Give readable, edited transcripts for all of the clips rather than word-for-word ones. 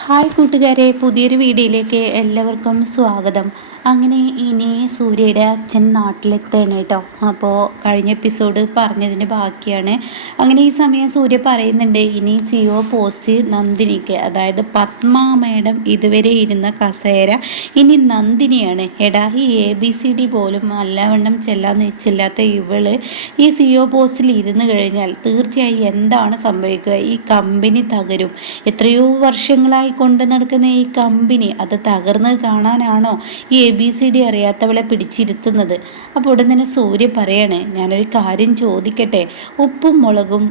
Hi കൂട്ടുകാരെ, പുതിയൊരു വീഡിയോയിലേക്ക് എല്ലാവർക്കും സ്വാഗതം. അങ്ങനെ ഇനി സൂര്യയുടെ അച്ഛൻ നാട്ടിലെത്താണ് കേട്ടോ. അപ്പോൾ കഴിഞ്ഞ എപ്പിസോഡ് പറഞ്ഞതിൻ്റെ ബാക്കിയാണ്. അങ്ങനെ ഈ സമയം സൂര്യ പറയുന്നുണ്ട്, ഇനി CEO പോസ്റ്റ് നന്ദിനിക്ക്, അതായത് പത്മ മേഡം ഇതുവരെ ഇരുന്ന കസേര ഇനി നന്ദിനിയാണ്. എടാ, ഈ ABCD പോലും നല്ലവണ്ണം ചെല്ലാത്ത ഇവള് ഈ CEO പോസ്റ്റിൽ ഇരുന്ന് കഴിഞ്ഞാൽ തീർച്ചയായും എന്താണ് സംഭവിക്കുക? ഈ കമ്പനി തകരും. എത്രയോ വർഷങ്ങളായി കൊണ്ട് നടക്കുന്ന ഈ കമ്പനി അത് തകർന്നത് കാണാനാണോ ഈ ABCD അറിയാത്തവളെ പിടിച്ചിരുത്തുന്നത്? അപ്പോൾ ഉടൻ തന്നെ സൂര്യ പറയണേ, ഞാനൊരു കാര്യം ചോദിക്കട്ടെ, ഉപ്പും മുളകും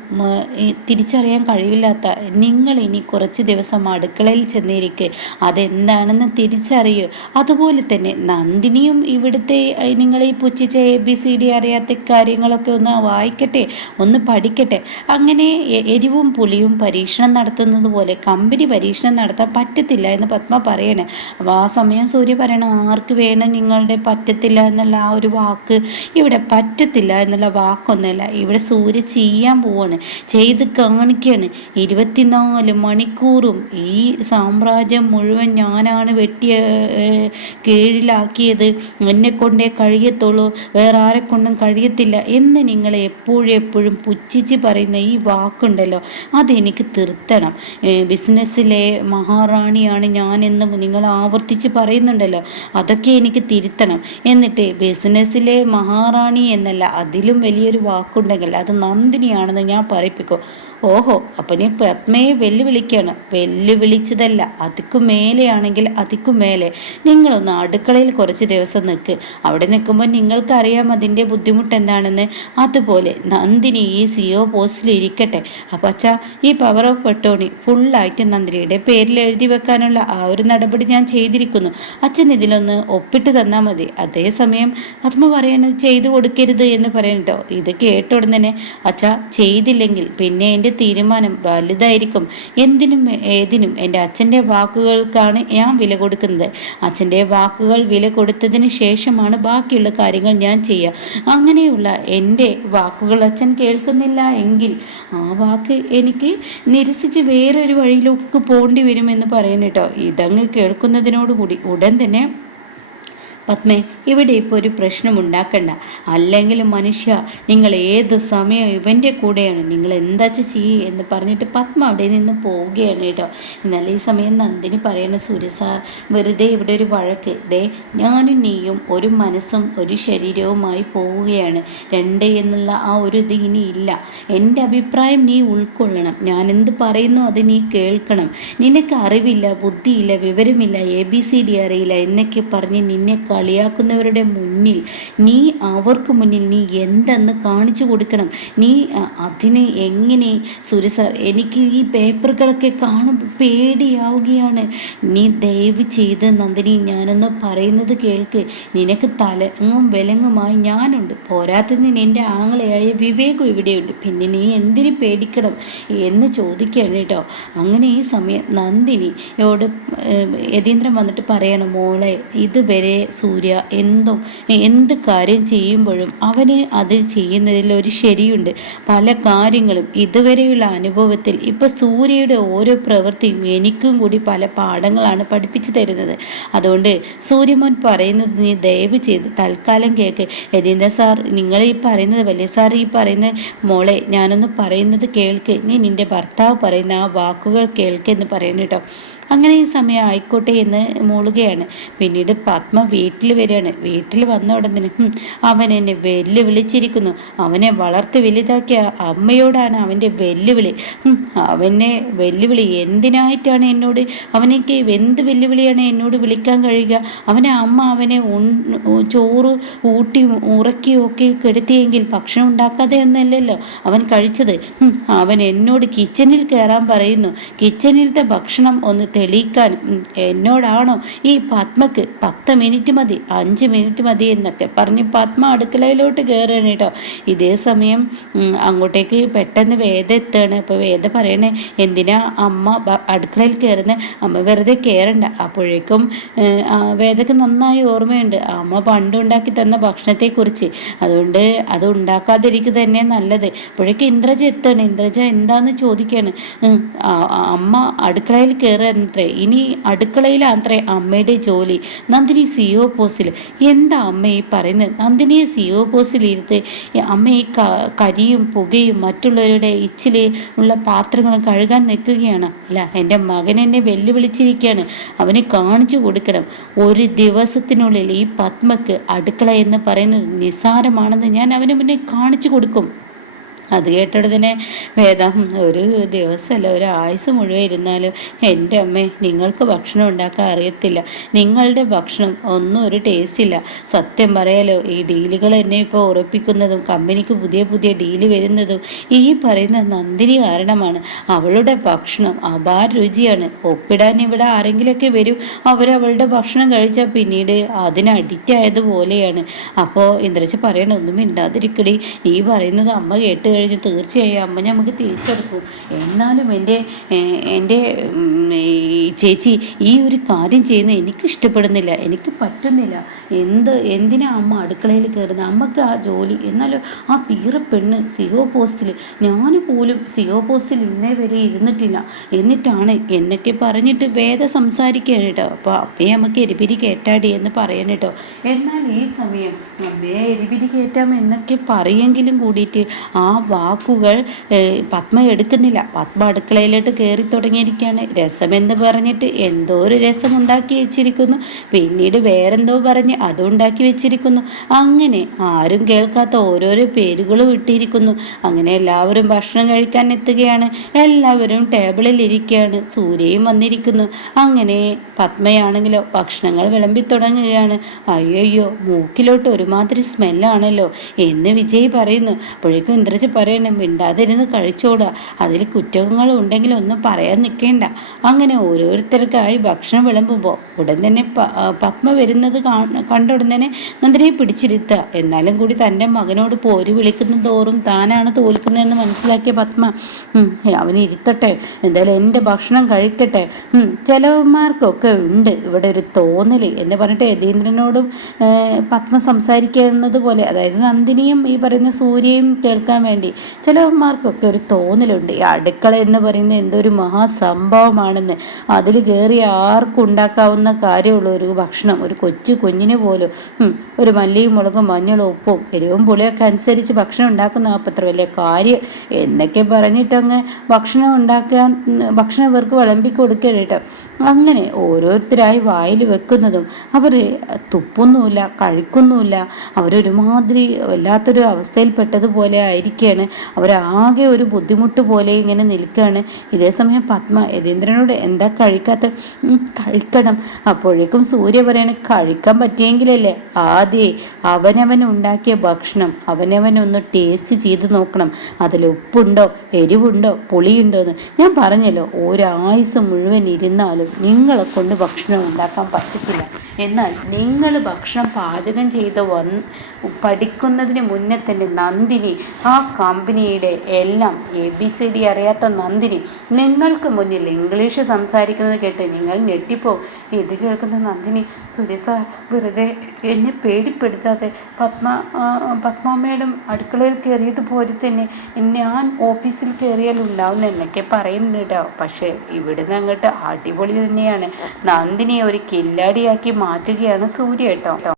തിരിച്ചറിയാൻ കഴിവില്ലാത്ത നിങ്ങൾ ഇനി കുറച്ച് ദിവസം അടുക്കളയിൽ ചെന്നിരിക്കെ അതെന്താണെന്ന് തിരിച്ചറിയൂ. അതുപോലെ തന്നെ നന്ദിനിയും ഇവിടുത്തെ നിങ്ങൾ ഈ പുച്ഛിച്ച ABCD അറിയാത്ത കാര്യങ്ങളൊക്കെ ഒന്ന് വായിക്കട്ടെ, ഒന്ന് പഠിക്കട്ടെ. അങ്ങനെ എരിവും പുളിയും പരീക്ഷണം നടത്തുന്നത് പോലെ കമ്പനി പരീക്ഷണം നടത്താൻ പറ്റത്തില്ല എന്ന് പത്മ പറയണേ. അപ്പോൾ ആ സമയം സൂര്യ പറയണം, ആർക്ക് വേണം നിങ്ങളുടെ പറ്റത്തില്ല എന്നുള്ള ആ ഒരു വാക്ക്? ഇവിടെ പറ്റത്തില്ല എന്നുള്ള വാക്കൊന്നുമല്ല, ഇവിടെ സൂര്യ ചെയ്യാൻ പോവാണ്, ചെയ്ത് കാണിക്കുകയാണ്. 24 മണിക്കൂറും ഈ സാമ്രാജ്യം മുഴുവൻ ഞാനാണ് കീഴിലാക്കിയത്, എന്നെ കൊണ്ടേ കഴിയത്തുള്ളൂ, വേറെ ആരെ കൊണ്ടും കഴിയത്തില്ല എന്ന് നിങ്ങൾ എപ്പോഴും പുച്ഛിച്ച് പറയുന്ന ഈ വാക്കുണ്ടല്ലോ, അതെനിക്ക് തിരുത്തണം. ബിസിനസ്സിലെ മഹാറാണിയാണ് ഞാനെന്ന് നിങ്ങൾ ആവർത്തിച്ച് പറയുന്നുണ്ടല്ലോ, അതൊക്കെ എനിക്ക് തിരുത്തണം. എന്നിട്ട് ബിസിനസ്സിലെ മഹാറാണി എന്നല്ല, അതിലും വലിയൊരു വാക്കുണ്ടെങ്കിൽ അത് നന്ദിനിയാണെന്ന് ഞാൻ പറയിപ്പിക്കും. ഓഹോ, അപ്പം നീ പത്മയെ വെല്ലുവിളിക്കുകയാണ്. വെല്ലുവിളിച്ചതല്ല, അതിക്കു മേലെയാണെങ്കിൽ അതിക്കു മേലെ. നിങ്ങളൊന്ന് അടുക്കളയിൽ കുറച്ച് ദിവസം നിൽക്ക്. അവിടെ നിൽക്കുമ്പോൾ നിങ്ങൾക്കറിയാം അതിൻ്റെ ബുദ്ധിമുട്ട് എന്താണെന്ന്. അതുപോലെ നന്ദിനി ഈ CEO പോസ്റ്റിൽ ഇരിക്കട്ടെ. അപ്പം അച്ഛാ, ഈ പവർ ഓഫ് പെട്ടോണി ഫുള്ളായിട്ട് നന്ദിനിയുടെ പേരിൽ എഴുതി വെക്കാനുള്ള ആ ഒരു നടപടി ഞാൻ ചെയ്തിരിക്കുന്നു. അച്ഛൻ ഇതിലൊന്ന് ഒപ്പിട്ട് തന്നാൽ മതി. അതേസമയം പത്മ പറയണത് ചെയ്തു കൊടുക്കരുത് എന്ന് പറയണട്ടോ. ഇത് കേട്ട ഉടനെ, അച്ഛാ ചെയ്തില്ലെങ്കിൽ പിന്നെ എൻ്റെ തീരുമാനം വലുതായിരിക്കും. എന്തിനും ഏതിനും എൻ്റെ അച്ഛൻ്റെ വാക്കുകൾക്കാണ് ഞാൻ വില കൊടുക്കുന്നത്. അച്ഛൻ്റെ വാക്കുകൾ വില കൊടുത്തതിന് ശേഷമാണ് ബാക്കിയുള്ള കാര്യങ്ങൾ ഞാൻ ചെയ്യുക. അങ്ങനെയുള്ള എൻ്റെ വാക്കുകൾ അച്ഛൻ കേൾക്കുന്നില്ല എങ്കിൽ ആ വാക്ക് എനിക്ക് നിരസിച്ച് വേറൊരു വഴിയിലൊക്കെ പോകേണ്ടി വരുമെന്ന് പറയുന്നു കേട്ടോ. ഇതങ്ങ് കേൾക്കുന്നതിനോടുകൂടി ഉടൻ തന്നെ പത്മേ, ഇവിടെ ഇപ്പോൾ ഒരു പ്രശ്നം ഉണ്ടാക്കണ്ട. അല്ലെങ്കിൽ മനുഷ്യ, നിങ്ങൾ ഏത് സമയം ഇവൻ്റെ കൂടെയാണ്, നിങ്ങൾ എന്താ ചെയ്യുക എന്ന് പറഞ്ഞിട്ട് പത്മ അവിടെ നിന്ന് പോവുകയാണ് കേട്ടോ. എന്നാൽ ഈ സമയം നന്ദിനി പറയണ, സൂര്യ സാർ വെറുതെ ഇവിടെ ഒരു വഴക്ക്. ഞാനും നീയും ഒരു മനസ്സും ഒരു ശരീരവുമായി പോവുകയാണ്. രണ്ട് എന്നുള്ള ആ ഒരു ഇത് ഇനി ഇല്ല. എൻ്റെ അഭിപ്രായം നീ ഉൾക്കൊള്ളണം. ഞാൻ എന്ത് പറയുന്നു അത് നീ കേൾക്കണം. നിനക്ക് അറിവില്ല, ബുദ്ധിയില്ല, വിവരമില്ല, ABCD അറിയില്ല എന്നൊക്കെ പറഞ്ഞ് നിന്നെ കളിയാക്കുന്നവരുടെ മുന്നിൽ അവർക്ക് മുന്നിൽ നീ എന്തെന്ന് കാണിച്ചു കൊടുക്കണം. നീ അതിന് എങ്ങനെ? സൂര്യ സാർ, എനിക്ക് ഈ പേപ്പറുകളൊക്കെ കാണുമ്പോൾ പേടിയാവുകയാണ്. നീ ദയവ് ചെയ്ത് നന്ദിനി, ഞാനൊന്ന് പറയുന്നത് കേൾക്ക്. നിനക്ക് തലങ്ങും വിലങ്ങുമായി ഞാനുണ്ട്. പോരാത്തതിന് എൻ്റെ ആങ്ങളയായ വിവേകും ഇവിടെയുണ്ട്. പിന്നെ നീ എന്തിനു പേടിക്കണം എന്ന് ചോദിക്കുകയാണ് കേട്ടോ. അങ്ങനെ ഈ സമയം നന്ദിനിയോട് യതീന്ദ്രൻ വന്നിട്ട് പറയണം, മോളെ, ഇതുവരെ സൂര്യ എന്ത് കാര്യം ചെയ്യുമ്പോഴും അവന് അത് ചെയ്യുന്നതിൽ ഒരു ശരിയുണ്ട്. പല കാര്യങ്ങളും ഇതുവരെയുള്ള അനുഭവത്തിൽ ഇപ്പം സൂര്യയുടെ ഓരോ പ്രവൃത്തിയും എനിക്കും കൂടി പല പാഠങ്ങളാണ് പഠിപ്പിച്ചു തരുന്നത്. അതുകൊണ്ട് സൂര്യമോൻ പറയുന്നത് നീ ദയവ് ചെയ്ത് തൽക്കാലം കേൾക്ക്. യതീന്ദ്ര സാർ, നിങ്ങൾ ഈ പറയുന്നത്, വലിയ സാർ ഈ പറയുന്നത്, മോളെ ഞാനൊന്ന് പറയുന്നത് കേൾക്ക്. നീ നിൻ്റെ ഭർത്താവ് പറയുന്ന ആ വാക്കുകൾ കേൾക്കെന്ന് പറയുന്നു കേട്ടോ. അങ്ങനെ ഈ സമയം ആയിക്കോട്ടെ എന്ന് മൂളുകയാണ്. പിന്നീട് പത്മ വീട്ടിൽ വരികയാണ്. വീട്ടിൽ വന്ന ഉടനെ അവൻ എന്നെ വെല്ലുവിളിച്ചിരിക്കുന്നു. അവനെ വളർത്തി വലുതാക്കിയ അമ്മയോടാണ് അവൻ്റെ വെല്ലുവിളി. അവനെ വെല്ലുവിളി എന്തിനായിട്ടാണ് എന്നോട്? അവനേക്ക് എന്ത് വെല്ലുവിളിയാണ് എന്നോട് വിളിക്കാൻ കഴിയുക? അവനെ അമ്മ അവനെ ചോറ് ഊട്ടി ഉറക്കിയൊക്കെ കെടുത്തിയെങ്കിൽ ഭക്ഷണം ഉണ്ടാക്കാതെ ഒന്നല്ലല്ലോ അവൻ കഴിച്ചത്. അവൻ എന്നോട് കിച്ചണിൽ കയറാൻ പറയുന്നു. കിച്ചണിലത്തെ ഭക്ഷണം ഒന്ന് തെളിയിക്കാൻ എന്നോടാണോ? ഈ പത്മക്ക് 10 മിനിറ്റ് മതി മതി, 5 മിനിറ്റ് മതി എന്നൊക്കെ പറഞ്ഞ് പത്മ അടുക്കളയിലോട്ട് കയറുകയാണ് കേട്ടോ. ഇതേ സമയം അങ്ങോട്ടേക്ക് പെട്ടെന്ന് വേദ എത്തുകയാണ്. അപ്പോൾ വേദ പറയണേ, എന്തിനാ അമ്മ അടുക്കളയിൽ കയറുന്നത്? അമ്മ വെറുതെ കയറണ്ട. അപ്പോഴേക്കും വേദക്ക് നന്നായി ഓർമ്മയുണ്ട് അമ്മ പണ്ടുണ്ടാക്കി തന്ന ഭക്ഷണത്തെക്കുറിച്ച്. അതുകൊണ്ട് അത് ഉണ്ടാക്കാതിരിക്കുക തന്നെ നല്ലത്. അപ്പോഴേക്കും ഇന്ദ്രജ എത്താണ്. ഇന്ദ്രജ എന്താന്ന് ചോദിക്കുകയാണ്. അമ്മ അടുക്കളയിൽ കയറുകയാണത്രേ. ഇനി അടുക്കളയിലാണത്രേ അമ്മയുടെ ജോലി. നന്ദിനി CO പോസ്റ്റിൽ. എന്താ അമ്മ ഈ പറയുന്നത്? നന്ദിനിയെ CO പോസ്റ്റിൽ ഇരുത്ത് അമ്മ ഈ കരിയും പുകയും മറ്റുള്ളവരുടെ ഇച്ചിൽ ഉള്ള പാത്രങ്ങളും കഴുകാൻ നിൽക്കുകയാണ്. അല്ല, എൻ്റെ മകൻ എന്നെ വെല്ലുവിളിച്ചിരിക്കുകയാണ്. അവന് കാണിച്ചു കൊടുക്കണം. ഒരു ദിവസത്തിനുള്ളിൽ ഈ പത്മക്ക് അടുക്കള എന്ന് പറയുന്നത് നിസ്സാരമാണെന്ന് ഞാൻ അവന് മുന്നേ കാണിച്ചു കൊടുക്കും. അത് കേട്ടെടുത്തന്നെ വേദം, ഒരു ദിവസമല്ല ഒരു ആയുസ് മുഴുവൻ ഇരുന്നാലും എൻ്റെ അമ്മേ, നിങ്ങൾക്ക് ഭക്ഷണം ഉണ്ടാക്കാൻ അറിയത്തില്ല. നിങ്ങളുടെ ഭക്ഷണം ഒന്നും ഒരു ടേസ്റ്റ് ഇല്ല. സത്യം പറയാലോ, ഈ ഡീലുകൾ എന്നെ ഇപ്പോൾ ഉറപ്പിക്കുന്നതും കമ്പനിക്ക് പുതിയ പുതിയ ഡീല് വരുന്നതും ഈ പറയുന്ന നന്ദിനി കാരണമാണ്. അവളുടെ ഭക്ഷണം അപാര രുചിയാണ്. ഒപ്പിടാൻ ഇവിടെ ആരെങ്കിലുമൊക്കെ വരും. അവരവളുടെ ഭക്ഷണം കഴിച്ചാൽ പിന്നീട് അതിന് അഡിക്റ്റ് ആയതുപോലെയാണ്. അപ്പോൾ ഇന്ദ്രജ പറയണം, ഒന്നും മിണ്ടാതിരിക്കടി. ഈ പറയുന്നത് അമ്മ കേട്ട് കഴിഞ്ഞ് തീർച്ചയായും അമ്മ നമുക്ക് തിരിച്ചെടുക്കും. എന്നാലും എൻ്റെ ചേച്ചി ഈ ഒരു കാര്യം ചെയ്യുന്നത് എനിക്ക് ഇഷ്ടപ്പെടുന്നില്ല, എനിക്ക് പറ്റുന്നില്ല. എന്തിനാ അമ്മ അടുക്കളയിൽ കയറുന്നത്? അമ്മക്ക് ആ ജോലി. എന്നാലും ആ പീറ പെണ്ണ് CO പോസ്റ്റിൽ, ഞാൻ പോലും CO പോസ്റ്റിൽ ഇന്നേ വരെ ഇരുന്നിട്ടില്ല, എന്നിട്ടാണ് എന്നൊക്കെ പറഞ്ഞിട്ട് വേദ സംസാരിക്കുകയാണ് കേട്ടോ. അപ്പോൾ അമ്മയെ നമുക്ക് എരിപിരി കേട്ടാടി എന്ന് പറയാൻ കേട്ടോ. എന്നാൽ ഈ സമയം അമ്മയെ എരിപിരി കേറ്റാം എന്നൊക്കെ പറയെങ്കിലും കൂടിയിട്ട് ആ വാക്കുകൾ പത്മ എടുക്കുന്നില്ല. പത്മ അടുക്കളയിലോട്ട് കയറി തുടങ്ങിയിരിക്കുകയാണ്. രസമെന്ന് പറഞ്ഞിട്ട് എന്തോ ഒരു രസം ഉണ്ടാക്കി വെച്ചിരിക്കുന്നു. പിന്നീട് വേറെന്തോ പറഞ്ഞ് അതും ഉണ്ടാക്കി വെച്ചിരിക്കുന്നു. അങ്ങനെ ആരും കേൾക്കാത്ത ഓരോരോ പേരുകളും ഇട്ടിരിക്കുന്നു. അങ്ങനെ എല്ലാവരും ഭക്ഷണം കഴിക്കാൻ എത്തുകയാണ്. എല്ലാവരും ടേബിളിൽ ഇരിക്കുകയാണ്. സൂര്യയും വന്നിരിക്കുന്നു. അങ്ങനെ പത്മയാണെങ്കിലോ ഭക്ഷണങ്ങൾ വിളമ്പി തുടങ്ങുകയാണ്. അയ്യോ, മൂക്കിലോട്ട് ഒരുമാതിരി സ്മെല്ലാണല്ലോ എന്ന് വിജയ് പറയുന്നു. അപ്പോഴേക്കും ഇന്ദ്രജ പറയണം, മിണ്ടാതിരുന്ന് കഴിച്ചോടുക. അതിൽ കുറ്റങ്ങളും ഉണ്ടെങ്കിൽ ഒന്നും പറയാൻ നിൽക്കേണ്ട. അങ്ങനെ ഓരോരുത്തർക്കായി ഭക്ഷണം വിളമ്പുമ്പോൾ ഉടൻ തന്നെ പത്മ വരുന്നത് കണ്ട ഉടൻ തന്നെ നന്ദിനിയെ പിടിച്ചിരുത്തുക. എന്നാലും കൂടി തൻ്റെ മകനോട് പോര് വിളിക്കുന്ന തോറും താനാണ് തോൽക്കുന്നതെന്ന് മനസ്സിലാക്കിയ പത്മ, അവന് ഇരുത്തട്ടെ, എന്തായാലും എൻ്റെ ഭക്ഷണം കഴിക്കട്ടെ. ചിലവന്മാർക്കൊക്കെ ഉണ്ട് ഇവിടെ ഒരു തോന്നൽ എന്ന് പറഞ്ഞിട്ട് യതീന്ദ്രനോടും പത്മ സംസാരിക്കുന്നത് പോലെ, അതായത് നന്ദിനിയും ഈ പറയുന്ന സൂര്യയും കേൾക്കാൻ വേണ്ടി ചിലവന്മാർക്കൊക്കെ ഒരു തോന്നലുണ്ട് ഈ അടുക്കള എന്ന് പറയുന്നത് എന്തൊരു മഹാസംഭവമാണെന്ന്. അതിൽ കയറി ആർക്കും ഉണ്ടാക്കാവുന്ന കാര്യമുള്ള ഒരു ഭക്ഷണം, ഒരു കൊച്ചു കുഞ്ഞിന് പോലും ഒരു മല്ലിയും മുളകും മഞ്ഞളും ഉപ്പും എരിവും പുളിയൊക്കെ അനുസരിച്ച് ഭക്ഷണം ഉണ്ടാക്കുന്ന അത്ര വലിയ കാര്യം എന്നൊക്കെ പറഞ്ഞിട്ടങ്ങ് ഭക്ഷണം ഇവർക്ക് വിളമ്പി കൊടുക്കുക കേട്ടോ. അങ്ങനെ ഓരോരുത്തരായി വായിൽ വെക്കുന്നതും അവർ തുപ്പൊന്നുമില്ല, കഴിക്കുന്നുമില്ല. അവരൊരുമാതിരി വല്ലാത്തൊരു അവസ്ഥയിൽപ്പെട്ടതുപോലെ ആയിരിക്കുകയാണ്. അവരാകെ ഒരു ബുദ്ധിമുട്ട് പോലെ ഇങ്ങനെ നിൽക്കുകയാണ്. ഇതേസമയം പത്മ യതീന്ദ്രനോട് എന്താ കഴിക്കാത്ത? കഴിക്കണം. അപ്പോഴേക്കും സൂര്യ പറയണ, കഴിക്കാൻ പറ്റിയെങ്കിലല്ലേ ആദ്യേ അവനവൻ ഉണ്ടാക്കിയ ഭക്ഷണം അവനവനൊന്ന് ടേസ്റ്റ് ചെയ്ത് നോക്കണം. അതിൽ ഉപ്പുണ്ടോ, എരിവുണ്ടോ, പുളിയുണ്ടോ എന്ന്. ഞാൻ പറഞ്ഞല്ലോ, ഒരായുസ് മുഴുവൻ ഇരുന്നാലും നിങ്ങളെ കൊണ്ട് ഭക്ഷണം ഉണ്ടാക്കാൻ പറ്റത്തില്ല. എന്നാൽ നിങ്ങൾ ഭക്ഷണം പാചകം ചെയ്ത് പഠിക്കുന്നതിന് മുന്നേ തന്നെ നന്ദിനി, ആ കമ്പനിയുടെ എല്ലാം ABCD അറിയാത്ത നന്ദിനി നിങ്ങൾക്ക് മുന്നിൽ ഇംഗ്ലീഷ് സംസാരിക്കുന്നത് കേട്ട് നിങ്ങൾ ഞെട്ടിപ്പോവും. ഇത് കേൾക്കുന്ന നന്ദിനി, സൂര്യ സാർ വെറുതെ എന്നെ പേടിപ്പെടുത്താതെ, പത്മാമ്മയുടെ അടുക്കളയിൽ കയറിയതുപോലെ തന്നെ ഞാൻ ഓഫീസിൽ കയറിയാൽ ഉണ്ടാവുന്ന എന്നൊക്കെ പറയുന്നുണ്ട്. പക്ഷേ ഇവിടുന്ന് അങ്ങോട്ട് അടിപൊളി തന്നെയാണ്. നന്ദിനിയെ ഒരു കില്ലാടിയാക്കി മാറ്റുകയാണ് സൂര്യ കേട്ടോ.